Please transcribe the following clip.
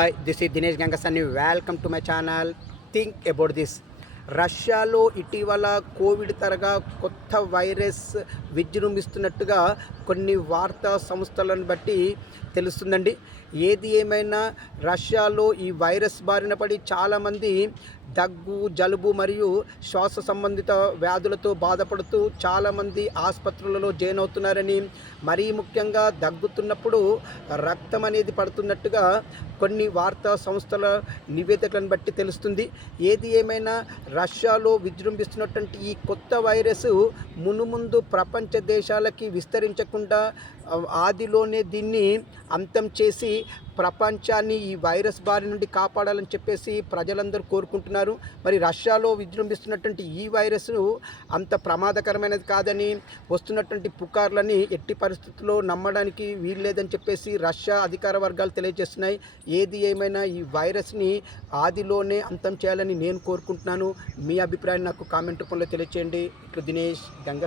Hi, this is Dinesh Gangasani. Welcome to my channel. Think about this. రష్యాలో ఇటీవల Covid తరగా కొత్త virus విజృంభిస్తున్నట్టుగా కొన్ని వార్తా సంస్థలను బట్టి తెలుస్తుందండి. ఏది ఏమైనా రష్యాలో ఈ వైరస్ బారిన పడి చాలామంది దగ్గు, జలుబు మరియు శ్వాస సంబంధిత వ్యాధులతో బాధపడుతూ చాలామంది ఆసుపత్రులలో జాయిన్ అవుతున్నారని, మరీ ముఖ్యంగా దగ్గుతున్నప్పుడు రక్తం అనేది పడుతున్నట్టుగా కొన్ని వార్తా సంస్థల నివేదికలను బట్టి తెలుస్తుంది. ఏది ఏమైనా రష్యాలో విజృంభిస్తున్నటువంటి ఈ కొత్త వైరస్ మునుముందు ప్రపంచ దేశాలకి విస్తరించకుండా ఆదిలోనే దీన్ని అంతం చేసి ప్రపంచాన్ని ఈ వైరస్ బారి నుండి కాపాడాలని చెప్పేసి ప్రజలందరూ కోరుకుంటున్నారు. మరి రష్యాలో విజృంభిస్తున్నటువంటి ఈ వైరస్ అంత ప్రమాదకరమైనది కాదని, వస్తున్నటువంటి పుకార్లని ఎట్టి పరిస్థితుల్లో నమ్మడానికి వీల్లేదని చెప్పేసి రష్యా అధికార వర్గాలు తెలియజేస్తున్నాయి. ఏది ఏమైనా ఈ వైరస్ని ఆదిలోనే అంతం చేయాలని నేను కోరుకుంటున్నాను. మీ అభిప్రాయాన్ని నాకు కామెంట్ రూపంలో తెలియచేయండి. ఇట్లు దినేష్ గంగ.